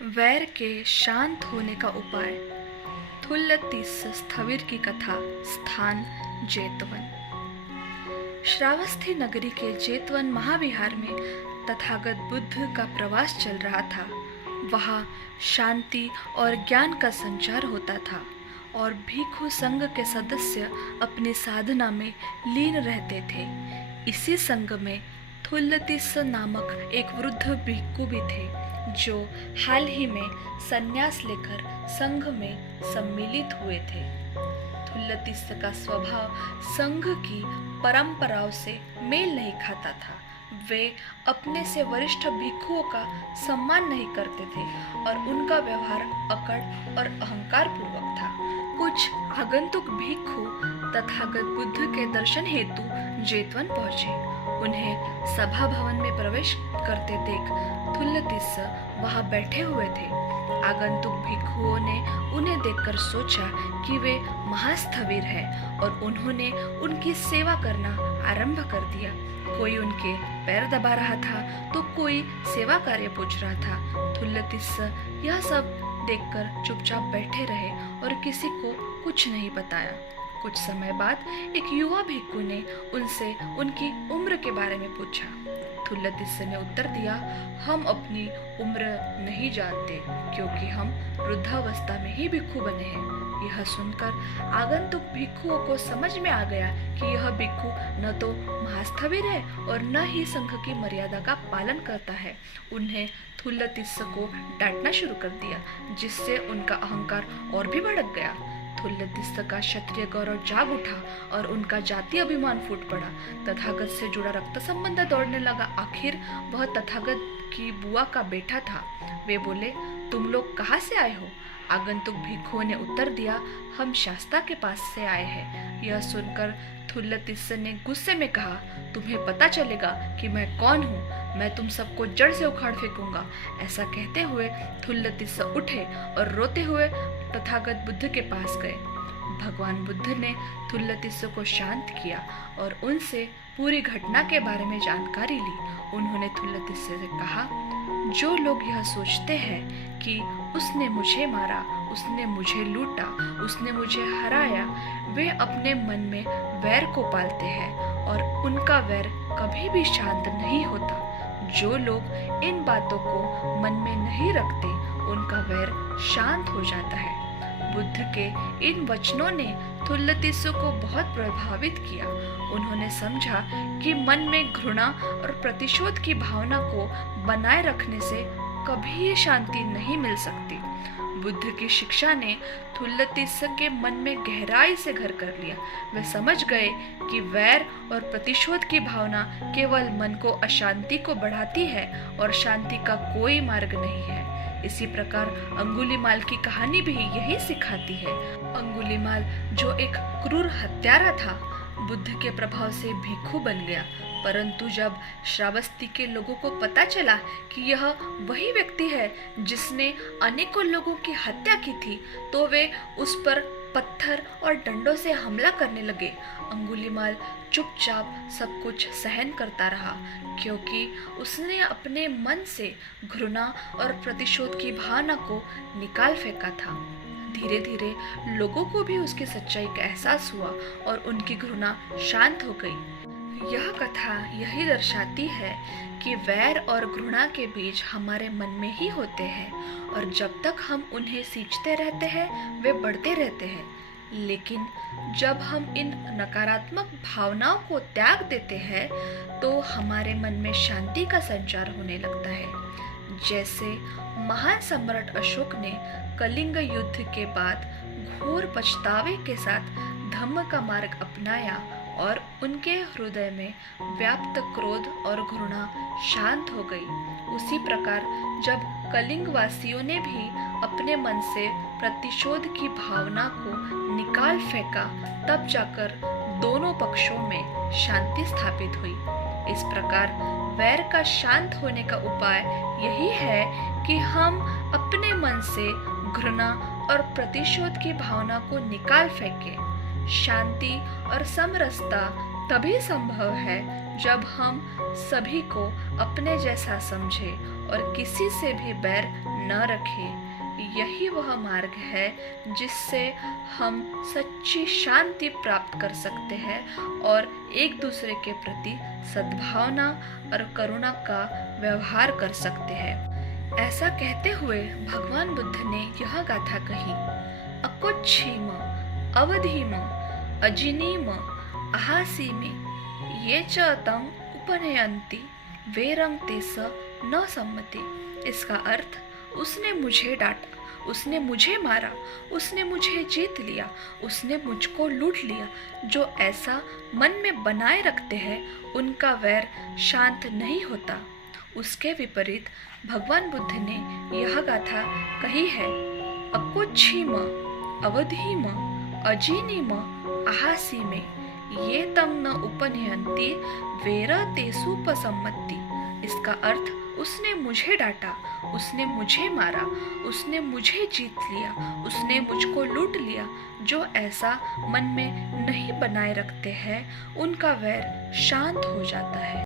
वैर के शांत होने का उपाय। थुल्लतीस स्थविर की कथा। स्थान जेतवन। श्रावस्ती नगरी के जेतवन महाविहार में तथागत बुद्ध का प्रवास चल रहा था। वहाँ शांति और ज्ञान का संचार होता था और भिक्षु संघ के सदस्य अपनी साधना में लीन रहते थे। इसी संघ में थुल्लतीस नामक एक वृद्ध भिक्षु भी थे, जो हाल ही में संन्यास लेकर संघ में सम्मिलित हुए थे। थुल्लतीस का स्वभाव संघ की परंपराओं से मेल नहीं खाता था। वे अपने से वरिष्ठ भिक्षुओं का सम्मान नहीं करते थे और उनका व्यवहार अकड़ और अहंकार पूर्वक था। कुछ आगंतुक भिक्षु तथागत बुद्ध के दर्शन हेतु जेतवन पहुंचे। उन्हें सभा भवन में प्रवेश करते देख थुल्लतीस वहां बैठे हुए थे। आगंतुक भिक्षुओं ने उन्हें देखकर सोचा कि वे महास्थविर हैं और उन्होंने उनकी सेवा करना आरंभ कर दिया। कोई उनके पैर दबा रहा था तो कोई सेवा कार्य पूछ रहा था। थुल्लतीस यह सब देखकर चुपचाप बैठे रहे और किसी को कुछ नहीं बताया। कुछ समय बाद एक युवा भिक्षु ने उनसे उनकी उम्र के बारे में पूछा। थुल्लतीस ने उत्तर दिया, हम अपनी उम्र नहीं जानते क्योंकि हम वृद्धावस्था में ही भिक्षु बने हैं। यह सुनकर आगंतुक भिक्षुओं को समझ में आ गया कि यह भिक्षु न तो महास्थविर है और न ही संघ की मर्यादा का पालन करता है। उन्हें थुल्लतीस को डांटना शुरू कर दिया, जिससे उनका अहंकार और भी भड़क गया। थुल्लतीस का क्षत्रिय गौरव जाग उठा और उनका जातीय अभिमान फूट पड़ा। तथागत से जुड़ा रक्त संबंध दौड़ने लगा। आखिर वह तथागत की बुआ का बेटा था। वे बोले, तुम लोग कहाँ से आए हो? आगंतुक भिक्षुओं ने उत्तर दिया, हम शास्ता के पास से आए हैं। यह सुनकर थुल्लतीस ने गुस्से में कहा, तुम्हें पता चलेगा कि मैं कौन हूँ। मैं तुम सबको जड़ से उखाड़ फेंकूंगा। ऐसा कहते हुए थुल्लतीस उठे और रोते हुए तथागत बुद्ध के पास गए। भगवान बुद्ध ने थुल्लतीस को शांत किया और उनसे पूरी घटना के बारे में जानकारी ली। उन्होंने थुल्लतीस से कहा, जो लोग यह सोचते हैं कि उसने मुझे मारा, उसने मुझे लूटा, उसने मुझे हराया, वे अपने मन में वैर को पालते हैं और उनका वैर कभी भी शांत नहीं होता। जो लोग इन बातों को मन में नहीं रखते, उनका वैर शांत हो जाता है। बुद्ध के इन वचनों ने थुल्लतीस को बहुत प्रभावित किया। उन्होंने समझा कि मन में घृणा और प्रतिशोध की भावना को बनाए रखने से कभी शांति नहीं मिल सकती। बुद्ध की शिक्षा ने थुल्लतीस के मन में गहराई से घर कर लिया। वे समझ गए कि वैर और प्रतिशोध की भावना केवल मन को अशांति को बढ़ाती है और शांति का कोई मार्ग नहीं है। इसी प्रकार अंगुलीमाल की कहानी भी यही सिखाती है। अंगुलीमाल, जो एक क्रूर हत्यारा था, बुद्ध के प्रभाव से भिक्षु बन गया। परंतु जब श्रावस्ती के लोगों को पता चला कि यह वही व्यक्ति है जिसने अनेकों लोगों की हत्या की थी, तो वे उस पर पत्थर और डंडों से हमला करने लगे। अंगुलीमाल चुपचाप सब कुछ सहन करता रहा, क्योंकि उसने अपने मन से घृणा और प्रतिशोध की भावना को निकाल फेंका था। धीरे धीरे लोगों को भी उसकी सच्चाई का एहसास हुआ और उनकी घृणा शांत हो गई। यह कथा यही दर्शाती है कि वैर और घृणा के बीज हमारे मन में ही होते हैं और जब तक हम उन्हें सींचते रहते हैं, वे बढ़ते रहते हैं। लेकिन जब हम इन नकारात्मक भावनाओं को त्याग देते हैं, तो हमारे मन में शांति का संचार होने लगता है। जैसे महान सम्राट अशोक ने कलिंग युद्ध के बाद घोर पछतावे के साथ धम्म का मार्ग अपनाया और उनके हृदय में व्याप्त क्रोध और घृणा शांत हो गई। उसी प्रकार जब कलिंग वासियों ने भी अपने मन से प्रतिशोध की भावना को निकाल फेंका, तब जाकर दोनों पक्षों में शांति स्थापित हुई। इस प्रकार वैर का शांत होने का उपाय यही है कि हम अपने मन से घृणा और प्रतिशोध की भावना को निकाल फेंकें। शांति और समरसता तभी संभव है जब हम सभी को अपने जैसा समझें और किसी से भी बैर न रखे। यही वह मार्ग है जिससे हम सच्ची शांति प्राप्त कर सकते हैं और एक दूसरे के प्रति सद्भावना और करुणा का व्यवहार कर सकते हैं। ऐसा कहते हुए भगवान बुद्ध ने यह गाथा कही, अकोच्छीम अवधीम अजिनीम अहासीम ये च तं उपनयन्ति वेरं तेस न सम्मति। इसका अर्थ, उसने मुझे डांटा, उसने मुझे मारा, उसने मुझे जीत लिया, उसने मुझको लूट लिया। जो ऐसा मन में बनाए रखते हैं उनका वैर शांत नहीं होता। उसके विपरीत भगवान बुद्ध ने यह गाथा कही है, अकोच्छीम अवधीम अजिनीम अहासीम ये तं न उपनयन्ति वेर तेषुपसम्मति। इसका अर्थ, उसने मुझे डांटा, उसने मुझे मारा, उसने मुझे जीत लिया, उसने मुझको लूट लिया। जो ऐसा मन में नहीं बनाए रखते हैं उनका वैर शांत हो जाता है।